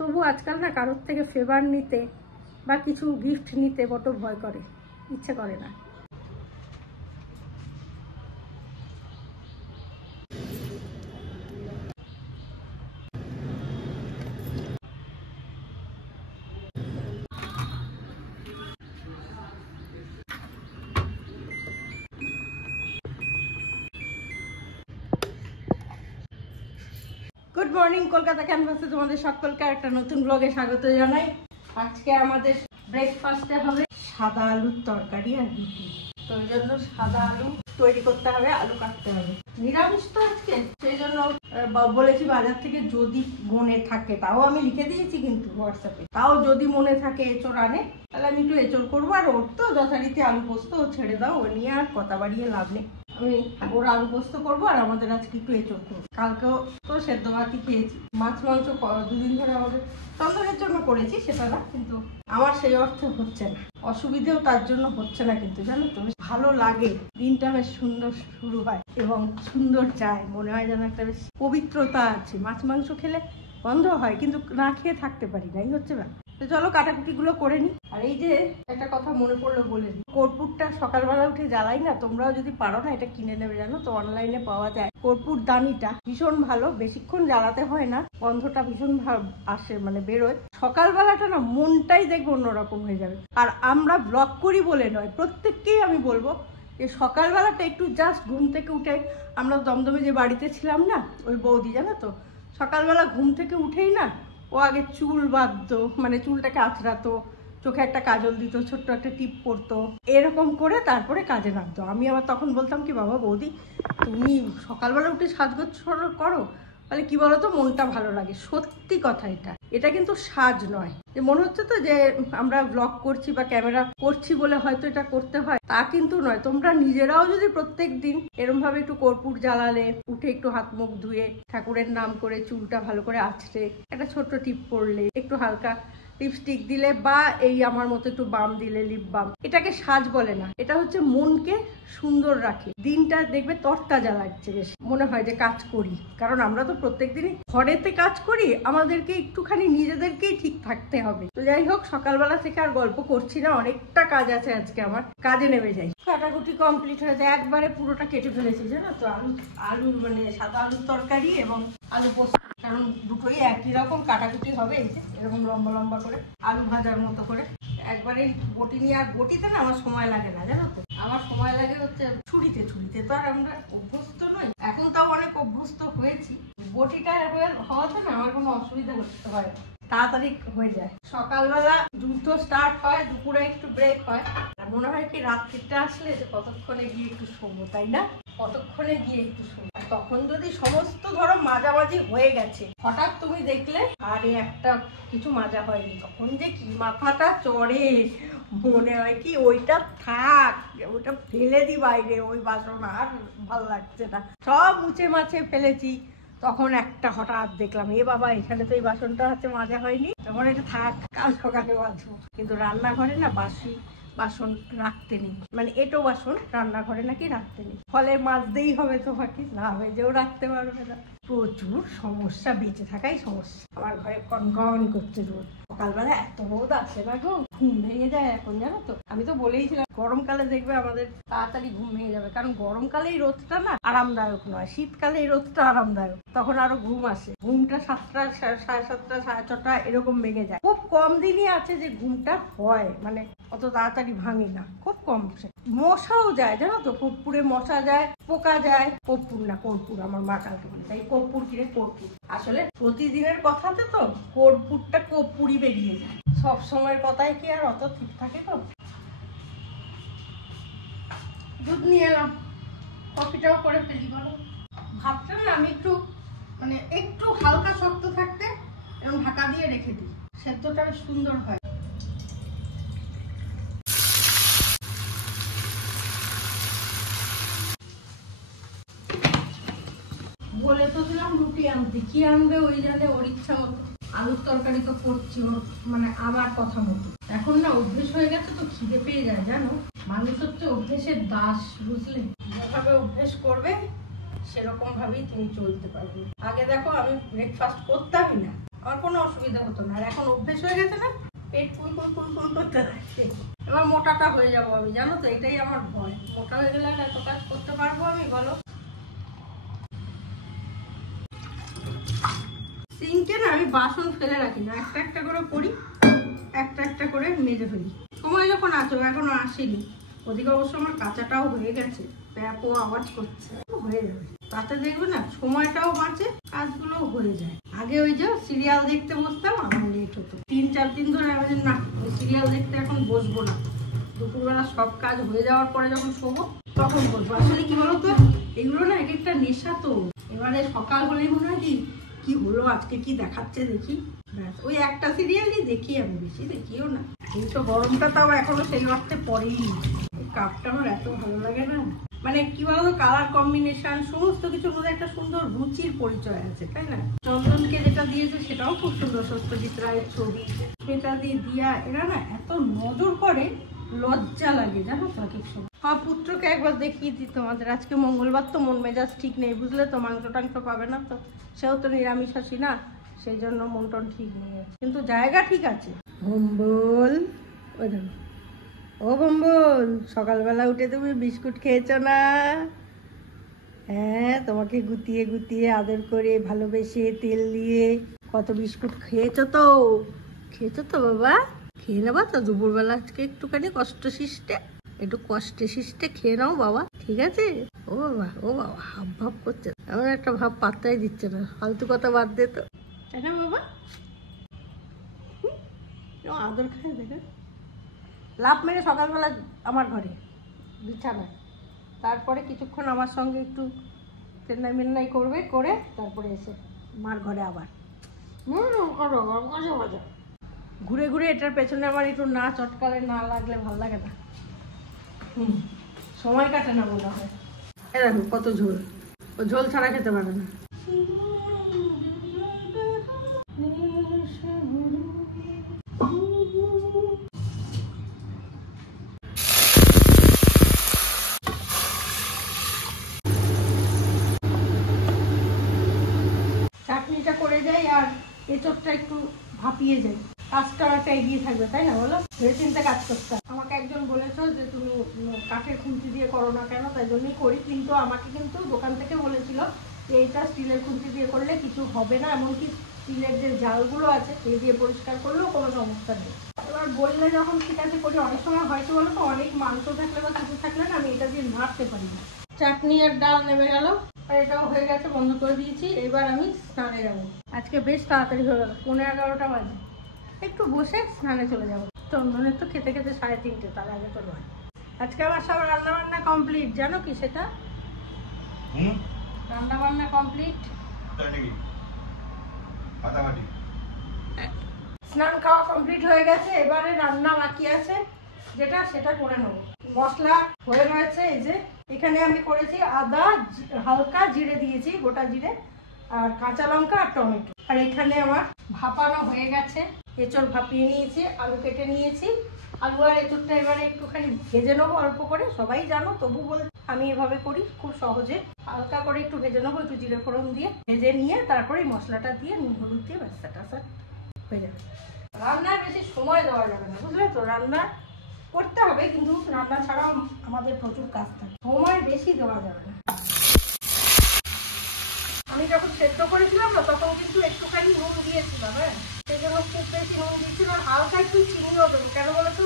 তবু আজকাল না কারোর থেকে ফেভার নিতে বা কিছু গিফট নিতে বড় ভয় করে, ইচ্ছে করে না। গুড মর্নিং, কলকাতা ক্যানভাসে তোমাদের সকলকে একটা নতুন ব্লগে স্বাগত জানাই। আজকে আমাদের ব্রেকফাস্টে হবে সাদা আলুর তরকারি আর রুটি। তো ওই জন্য সাদা আলু তৈরি করতে হবে, আলু কাটতে হবে। নিরামিষ তো আজকে, সেই জন্য বলেছি বাজার থেকে যদি মনে থাকে, তাও আমি লিখে দিয়েছি কিন্তু হোয়াটসঅ্যাপে, তাও যদি মনে থাকে এঁচড় আনে তাহলে আমি একটু এঁচড় করবো। আর ওর তো যথারীতি আলু পোস্ত ছেড়ে দাও, ও নিয়ে আর কথা বাড়িয়ে লাভ নেই। আমি ওর আলু পোস্ত করবো আর আমাদের আজকে একটু এঁচড় করবো। কালকেও তো সেদ্ধ ভাতই খেয়েছি, মাছ মাংস দুদিন ধরে আমাদের সন্তানের জন্য করেছি, সেটা না, কিন্তু আমার সেই অর্থে হচ্ছে না, অসুবিধেও তার জন্য হচ্ছে না। কিন্তু জানো তো বেশ ভালো লাগে, দিনটা বেশ সুন্দর শুরু হয় এবং সুন্দর যায়, মনে হয় যেন একটা বেশ পবিত্রতা আছে। মাছ মাংস খেলে বন্ধ হয়, কিন্তু না খেয়ে থাকতে পারি না, এই হচ্ছে ব্যাপার। তো চলো কাটাকুটিগুলো করে নি। আর এই যে একটা কথা মনে পড়লো বলে দিই, কর্পূরটা সকালবেলা উঠে জ্বালাই না, তোমরাও যদি পারো না এটা কিনে নেবে, জানো তো অনলাইনে পাওয়া যায়। কর্পূর দানিটা ভীষণ ভালো, বেশিক্ষণ জ্বালাতে হয় না, গন্ধটা ভীষণ আসে, মানে বেরোয়। সকালবেলাটা না মনটাই দেখবো অন্যরকম হয়ে যাবে। আর আমরা ব্লগ করি বলে নয়, প্রত্যেককেই আমি বলবো যে সকালবেলাটা একটু জাস্ট ঘুম থেকে উঠে, আমরা দমদমে যে বাড়িতে ছিলাম না, ওই বৌদি জানো তো সকালবেলা ঘুম থেকে উঠেই না ও আগে চুল বাঁধতো, মানে চুলটাকে আঁচড়াতো, চোখে একটা কাজল দিত, ছোট্ট একটা টিপ পরতো, এরকম করে তারপরে কাজে নামতো। আমি আবার তখন বলতাম কি, বাবা বৌদি তুমি সকালবেলা উঠে সাজগোজ করো, তাহলে কি বলতো মনটা ভালো লাগে। সত্যি কথা, এটা কিন্তু সাজ নয় যে মনে হচ্ছে তো যে আমরা ব্লগ করছি বা ক্যামেরা করছি বলে হয়তো এটা করতে হয়, তা কিন্তু নয়। তোমরা নিজেরাও যদি প্রত্যেক দিন এরম ভাবে একটু কর্পূর জ্বালালে, উঠে একটু হাত মুখ ধুয়ে ঠাকুরের নাম করে চুলটা ভালো করে আঁচড়ে একটা ছোট্ট টিপ পরলে, একটু হালকা লিপস্টিক দিলে, বা এই আমার মতো একটু বাম দিলে, লিপ বাম, এটাকে সাজ বলে না, এটা হচ্ছে মনকে সুন্দর রাখে। দিনটা দেখবে তরতাজা লাগছে, বেশ মনে হয় যে কাজ করি। কারণ আমরা তো প্রত্যেকদিনই ঘরেতে কাজ করি, আমাদেরকে একটুখানি নিজেদেরকেই ঠিক থাকতে হবে। তো যাই হোক, সকালবেলা থেকে আর গল্প করছি না, অনেকটা কাজ আছে আজকে আমার, কাজে নেমে যাই। কাটাকুটি কমপ্লিট হয়েছে, একবারে পুরোটা কেটে ফেলেছি জানো তো। আলুর মানে সাদা আলুর তরকারি এবং আলু পোস্ত, কারণ দুটোই একই রকম কাটাকুটি হবে। এই যে এরকম লম্বা লম্বা করে আলু ভাজার মতো করে একবারে বটি নিয়ে, আর বটিতে না আমার সময় লাগে না জানো তো, আমার সময় লাগে হচ্ছে ছুরিতে। তো আর আমরা অভ্যস্ত নই, এখন তাও অনেক অভ্যস্ত হয়েছি। বটিটা হওয়াতে না আমার কোনো অসুবিধা করতে হয় না, তাড়াতাড়ি হয়ে যায়। সকালবেলা দ্রুত স্টার্ট হয়, দুপুরে একটু ব্রেক হয়, আর মনে হয় কি রাত্রিটা আসলে যে কতক্ষণে গিয়ে একটু শোবো, তাই না? কতক্ষণে গিয়ে একটু শোবো। তখন যদি সমস্ত ধরো মাঝামাঝি হয়ে গেছে, হঠাৎ তুমি দেখলে আর একটা কিছু মাজা হয়নি, তখন যে কি মাথাটা চড়ে, মনে হয় কি ওইটা থাক, ওইটা ফেলে দি বাইরে, ওই বাসন আর ভালো লাগছে না, সব মুছে মাছে ফেলেছি। তখন একটা হঠাৎ দেখলাম, এ বাবা এখানে তো এই বাসনটা হচ্ছে মাজা হয়নি, তখন এটা থাক, কাল সকালে মাজবো। কিন্তু রান্নাঘরে না বাসি বাসন রাখতে নেই, মানে এটো বাসন রান্নাঘরে নাকি রাখতে নেই, ফলে মাজতেই হবে তোমাকে, না ভেজেও রাখতে পারবে না। প্রচুর সমস্যা, বেঁচে থাকাই সমস্যা। আমার ঘরে কনকন করছে রোদ, সকালবেলা এত রোদ আসে না গো, ঘুম ভেঙে যায় এখন জানো তো। আমি তো বলেইছিলাম গরমকালে দেখবে আমাদের তাড়াতাড়ি ঘুম ভেঙে যাবে, কারণ গরমকালে এই রোদটা না আরামদায়ক নয়, শীতকালে এই রোদটা আরামদায়ক, তখন আরো ঘুম আসে। ঘুমটা 7টা, 7:30, 6:30 এরকম ভেঙে যায়। খুব কম দিনই আছে যে ঘুমটা হয়, মানে অত তাড়াতাড়ি ভাঙে না, খুব কম। মশাও যায় জানো তো, কর্পূরে মশা যায়, পোকা যায়। কর্পূর না কর্পূর, আমার মা কালকে বলে, তাই কর্পূর কিনে কর্পূর। আসলে প্রতিদিনের কথাতে তো কর্পূরটা কর্পূরই বেরিয়ে যায়, সব সময়ের কথাই কি আর অত ঠিক থাকে? তো দুধ নিয়ে এলাম, কফিটাও করে ফেলি। বলো, ভাতটা না আমি একটু মানে একটু হালকা শক্ত থাকতে এবং ঢাকা দিয়ে রেখে দিই, সেদ্ধটা বেশ সুন্দর হয়। বলে তো দিলাম রুটি আনতে, কি আনবে ওই জানে, ওর ইচ্ছা মতো। আলুর তরকারি তো করছি ওর মানে আমার কথা মতো। এখন না অভ্যেস হয়ে গেছে তো খিদে পেয়ে যায় জানো, মানুষ হচ্ছে অভ্যেসের দাস, বুঝলে? যেভাবে অভ্যেস করবে সেরকম ভাবেই তুমি চলতে পারবে। আগে দেখো আমি ব্রেকফাস্ট করতামই না, আর কোনো অসুবিধা হতো না। আর এখন অভ্যেস হয়ে গেছে না, পেট ফুল ফুল ফুল ফুল করতে থাকে। এবার মোটাটা হয়ে যাবো আমি, জানো তো, এটাই আমার ভয়। মোটা হয়ে গেলে এত কাজ করতে পারবো আমি, বলো? সিঙ্কে না আমি বাসন ফেলে রাখি না, একটা একটা করে করি, একটা একটা করে মেজে ফেলি। সময় যখন আছো, এখনো আসেনি। ওদিকে অবশ্য আমার কাঁচাটাও হয়ে গেছে, প্যাপও আওয়াজ করছে, হয়ে যাবে। তাতে দেখবে না সময়টাও বাঁচে, কাজগুলোও হয়ে যায়। আগে ওই যে সিরিয়াল দেখতে বসতাম, আমার লেট হতো। 3-4 দিন ধরে আমি না ওই সিরিয়াল দেখতে এখন বসবো না। দুপুরবেলা সব কাজ হয়ে যাওয়ার পরে যখন শোবো তখন বসবো। আসলে কি বলতো, এগুলো না এক একটা নেশা তো। এবারে সকাল হলেই মনে হয় কি হলো আজকে, কি দেখাচ্ছে দেখি, ব্যাস ওই একটা সিরিয়ালই দেখি আমি, বেশি দেখিও না। এই তো গরমটা তাও এখনো সেই অর্থে পড়েই। এই কাপটা আমার এত ভালো লাগে না, মানে কি বলতো, কালার কম্বিনেশন সমস্ত কিছুর মধ্যে একটা সুন্দর রুচির পরিচয় আছে, তাই না? চন্দনকে যেটা দিয়েছে সেটাও খুব সুন্দর, সত্যজিৎ রায়ের ছবি। সেটা দিয়ে দিয়া এরা না এত নজর করে, লজ্জা লাগে, জানো তো। এক সময় পুত্রকে একবার দেখিয়ে দিই তোমাদের। আজকে মঙ্গলবার তো, মন মেজাজ ঠিক নেই, বুঝলে তো। মাংস টাংস পাবে না তো, সেও তো নিরামিষাসী না, সেই জন্য মন টন ঠিক নেই, কিন্তু জায়গা ঠিক আছে। ভম্বল, ওই দেখো, ও ভম্বল, সকালবেলা উঠে তুমি বিস্কুট খেয়েছো না? হ্যাঁ, তোমাকে গুতিয়ে গুতিয়ে আদর করে ভালোবেসে তেল দিয়ে কত বিস্কুট খেয়েছো তো, খেয়েছো তো বাবা। খেয়ে নেবা তো দুপুরবেলা আজকে একটুখানি একটু কষ্টে শিষ্টে খেয়ে নাও বাবা, ঠিক আছে? ও বাবা, ও বাবা, হাব ভাব করছে, এমন একটা ভাব পাত্তাই দিচ্ছে না। ফালতু কথা বাদ দে তো, তাই না বাবা? আদর খায় দেখে লাভ মেরে সকালবেলা আমার ঘরে বিছানায়, তারপরে কিছুক্ষণ আমার সঙ্গে একটু চেন্নাই মেন্নাই করবে, করে তারপরে এসে মার ঘরে আবার ঘুরে ঘুরে। এটার পেছনে আমার একটু না চটকালে না লাগলে ভাল লাগে না, সময় কাটে না মনে হয়। এ দেখো কত ঝোল, ও ঝোল ছাড়া খেতে পারে না। চাটনিটা করে যাই আর এঁচোড়টা একটু ভাপিয়ে যাই, কাজটা একটা এগিয়ে থাকবে, তাই না বলো? ভেবে চিন্তে কাজ করতে। আমাকে একজন বলেছো যে তুমি কাঠের খুন্তি দিয়ে করো না কেন, তাই জন্যই করি। কিন্তু আমাকে কিন্তু দোকান থেকে বলেছিল যে এইটা স্টিলের খুন্তি দিয়ে করলে কিছু হবে না, এমনকি স্টিলের যে জালগুলো আছে সেই দিয়ে পরিষ্কার করলেও কোনো সমস্যা নেই। এবার বললে যখন ঠিক আছে করি। অনেক সময় হয়তো বলো তো, অনেক মাংস থাকলে বা কিছু থাকলে না আমি এটা দিয়ে নাড়তে পারি না। চাটনি আর ডাল নেমে গেল, আর এটাও হয়ে গেছে, বন্ধ করে দিয়েছি। এবার আমি স্নানে যাবো। আজকে বেশ তাড়াতাড়ি হয়ে গেল, 11:30 বাজে। একটু বসে স্নানে চলে যাবো। চন্দনের তো খেতে খেতে 3:30, তার আগে তো নয়। আজকে আমার সব রান্না বান্না কমপ্লিট, জানো কি সেটা? রান্না বান্না কমপ্লিট, স্নান খাওয়া কমপ্লিট হয়ে গেছে। এবারে রান্না বাকি আছে যেটা, সেটা করে নেবো। মশলা হয়ে রয়েছে, এই যে এখানে আমি করেছি আদা, হালকা জিরে দিয়েছি, গোটা জিরে, আর কাঁচা লঙ্কা আর টমেটো। আর এখানে আমার ভাপানো হয়ে গেছে, এঁচড় ভাপিয়ে নিয়েছি, আলু কেটে নিয়েছি। আলু আর এঁচড়টা এবারে একটুখানি ভেজে নেবো অল্প করে, সবাই জানো তবু বল আমি এভাবে করি খুব সহজে। হালকা করে একটু ভেজে নেবো, একটু জিরে ফোড়ন দিয়ে ভেজে নিয়ে তারপরে মশলাটা দিয়ে নুন হলুদ দিয়ে ব্যাসটা হয়ে যাবে। রান্নায় বেশি সময় দেওয়া যাবে না, বুঝলে তো। রান্না করতে হবে, কিন্তু রান্না ছাড়াও আমাদের প্রচুর কাজ থাকে, সময় বেশি দেওয়া যাবে না। আমি যখন সেদ্ধ করেছিলাম না তখন কিন্তু একটুখানি নুন দিয়েছিলাম, হ্যাঁ, সেই জন্য খুব বেশি নুন দিয়েছিলাম। হালকা একটু চিনিও দেবো, কেন বলো তো,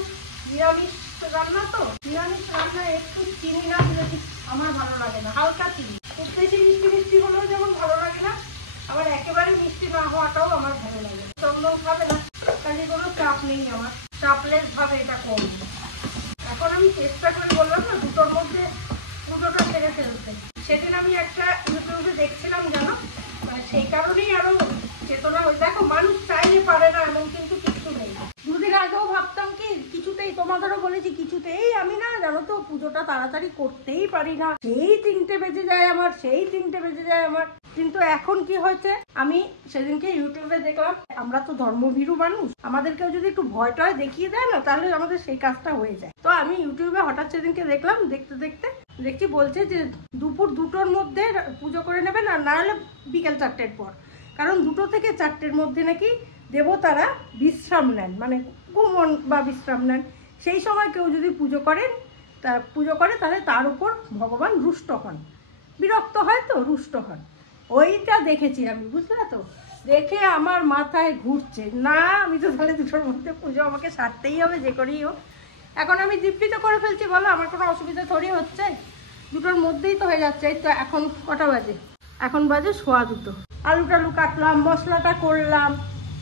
নিরামিষ রান্না তো, নিরামিষ রান্নায় একটু চিনি না দিলে ঠিক আমার ভালো লাগে না। হালকা চিনি, খুব বেশি মিষ্টি মিষ্টি হলেও যেমন ভালো লাগে না, আবার একেবারে মিষ্টি না হওয়াটাও আমার ভালো লাগে। চন্দন খাবে না, কাজে কোনো চাপ নেই, আমার চাপলেস ভাবে এটা করবো। এখন আমি চেষ্টা করে বললাম না দুটোর মধ্যে পুজোটা সেরে ফেলতে। সেদিন আমি একটা ইউটিউবে দেখছিলাম, জানো, মানে সেই কারণেই আরো চেতনা হয়ে। দেখো, মানুষ চাইলে পারে না এমন কিন্তু কিছু নেই। দুদিন আগেও ভাবতাম কি কিছুতেই, তোমাদেরও বলেছি কিছুতেই আমি না, জানো তো, পুজোটা তাড়াতাড়ি করতেই পারি না, সেই 3টে বেজে যায় আমার। কিন্তু এখন কি হয়েছে, আমি সেদিনকে ইউটিউবে দেখলাম, আমরা তো ধর্মভীরু মানুষ, আমাদেরকেও যদি একটু ভয় টয় দেখিয়ে দেয় না, তাহলে আমাদের সেই কাজটা হয়ে যায়। তো আমি ইউটিউবে হঠাৎ সেদিনকে দেখলাম, দেখতে দেখতে দেখছি বলছে যে দুপুর 2টোর মধ্যে পুজো করে নেবেন, আর না হলে বিকেল 4টের পর। কারণ 2টো থেকে 4টের মধ্যে নাকি দেবতারা বিশ্রাম নেন, মানে ঘুমন বা বিশ্রাম নেন। সেই সময় কেউ যদি পুজো করে তাহলে তার উপর ভগবান রুষ্ট হন, বিরক্ত হয়, তো রুষ্ট হন। ওইটা দেখেছি আমি, বুঝলে তো। দেখে আমার মাথায় ঘুরছে, না আমি তো তাহলে 2টোর মধ্যে পুজো আমাকে সারতেই হবে, যে করেই হোক। এখন আমি দিব্যি তো করে ফেলছি, বলো আমার কোনো অসুবিধা থরি হচ্ছে? 2টোর মধ্যেই তো হয়ে যাচ্ছে। এই তো এখন কটা বাজে? এখন বাজে 2:15। আলু টালু কাটলাম, মশলাটা করলাম,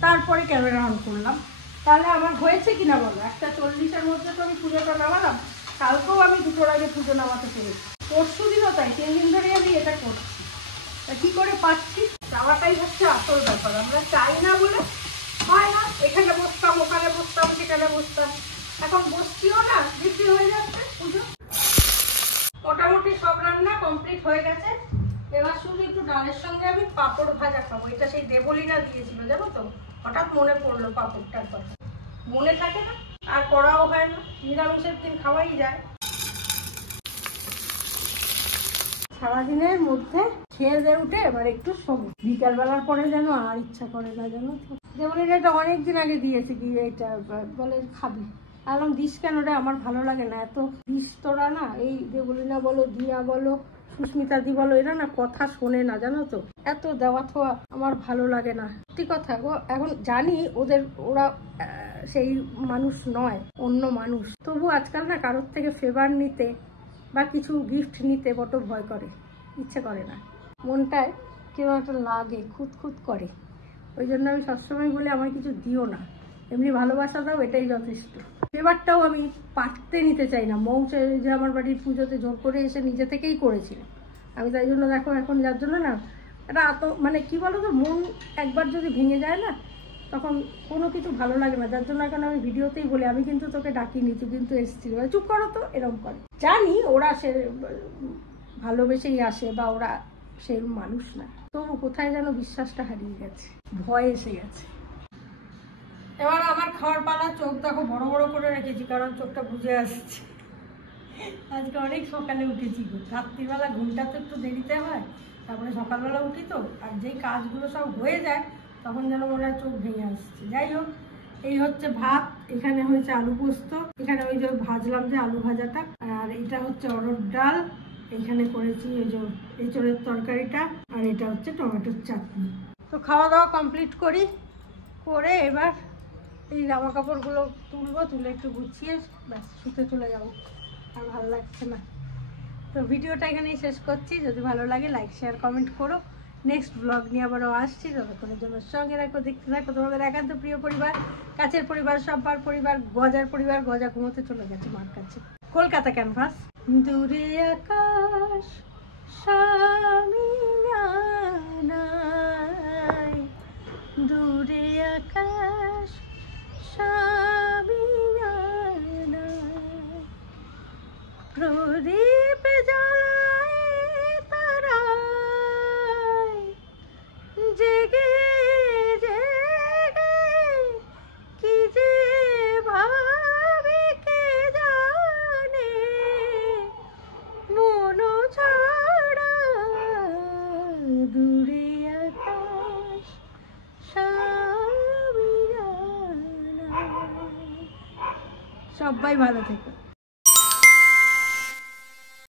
তারপরে ক্যামেরা অন করলাম। তাহলে আমার হয়েছে কিনা বলো? 1:40-এর মধ্যে তো আমি পুজোটা নামালাম। কালকেও আমি 2টোর আগে পুজো নামাতে পেরেছি, পরশু দিনও তাই। 3 দিন ধরে আমি এটা করছি। তা কী করে পাচ্ছি? চাওয়াটাই হচ্ছে আসল ব্যাপার। আমরা চাই না বলে হয় না। এখানে বসতাম, ওখানে বসতাম, সেখানে বসতাম, এখন বসছিও না, বৃদ্ধি হয়ে যাচ্ছে পুজো। মোটামুটি সব রান্না কমপ্লিট হয়ে গেছে। এবার শুধু একটু ডালের সঙ্গে আমি পাঁপড় ভাজা খাবো। এটা সেই দেবলীনা দিয়েছিল, জানো তো। হঠাৎ মনে পড়লো পাঁপড়টার কথা, মনে থাকে না আর করাও হয় না। নিরামিষের দিন খাওয়াই যায়। সারাদিনের মধ্যে খেয়ে দিয়ে উঠে এবার একটু সবজি, বিকালবেলার পরে যেন আর ইচ্ছা করে না, জানো তো। দেবলীনা এটা অনেকদিন আগে দিয়েছে, কি এটা বলে খাবি, আলাম দিস কেন রে? আমার ভালো লাগে না এত দিস তোরা না। এই দেবলীনা বলো, দিয়া বলো, সুস্মিতাদি বলো, এরা না কথা শোনে না, জানো তো। এত দেওয়া থোয়া আমার ভালো লাগে না, সত্যি কথা গো। এখন জানি ওরা সেই মানুষ নয়, অন্য মানুষ। তবু আজকাল না কারোর থেকে ফেভার নিতে বা কিছু গিফট নিতে বড় ভয় করে, ইচ্ছে করে না। মনটায় কেউ একটা লাগে, খুঁত করে। ওই জন্য আমি সবসময় বলি আমার কিছু দিও না, এমনি ভালোবাসা দাও, এটাই যথেষ্ট। এবারটাও আমি পাঠতে নিতে চাই না। মৌসে যে আমার বাড়ির পুজোতে জোর করে এসে নিজে থেকেই করেছিল। আমি তাই জন্য দেখো এখন যার জন্য না এটা মানে কি বলো তো, মন একবার যদি ভেঙে যায় না, তখন কোনো কিছু ভালো লাগে না। যার জন্য এখন আমি ভিডিওতেই বলি আমি কিন্তু তোকে ডাকিনি, তুই কিন্তু এসেছিলি, চুপ করো তো, এরকম করে। জানি ওরা সে ভালোবেসেই আসে বা ওরা সেই মানুষ না, তবু কোথায় যেন বিশ্বাসটা হারিয়ে গেছে, ভয় এসে গেছে। এবার আমার খাওয়ার পালা। চোখ দেখো বড় বড় করে রেখেছি, কারণ চোখটা বুঝে আসছে। আজকে অনেক সকালে উঠেছি গো। রাত্রিবেলা ঘুমটা তো একটু দেরিতে হয়, তারপরে সকালবেলা উঠি তো, আর যেই কাজগুলো সব হয়ে যায় তখন যেন মনে হয় চোখ ভেঙে আসছে। যাই হোক, এই হচ্ছে ভাত, এখানে হয়েছে আলু পোস্ত, এখানে ওই যে ভাজলাম যে আলু ভাজাটা, আর এটা হচ্ছে অরড় ডাল, এখানে করেছি ওই যে এঁচড়ের তরকারিটা, আর এটা হচ্ছে টমেটোর চাটনি। তো খাওয়া দাওয়া কমপ্লিট করে এবার এই জামা কাপড়গুলো তুলবো, তুলে একটু গুছিয়ে ব্যাস শুতে চলে যাবো। আর ভালো লাগছে না। তো ভিডিওটা এখানেই শেষ করছি। যদি ভালো লাগে লাইক শেয়ার কমেন্ট করো। নেক্সট ব্লগ নিয়ে আবারও আসছি। ততক্ষণের জন্য সঙ্গে রাখো, দেখতে থাকো। তোমাদের একান্ত প্রিয় পরিবার, কাছের পরিবার, সব্বার পরিবার, গজার পরিবার। গজা ঘুমোতে চলে গেছে মার কাছে। কলকাতা ক্যানভাস। দূরে আকাশ সামিয়ানায়, দূরে আকাশ সামিয়ানায়, প্রদীপ জ্বালায় তারায়, জেগে জেগে কি যে ভাবে কে জানে, মন ছাড়া দূরে আকাশ সামিয়ানায়। সবাই ভালো থেকো।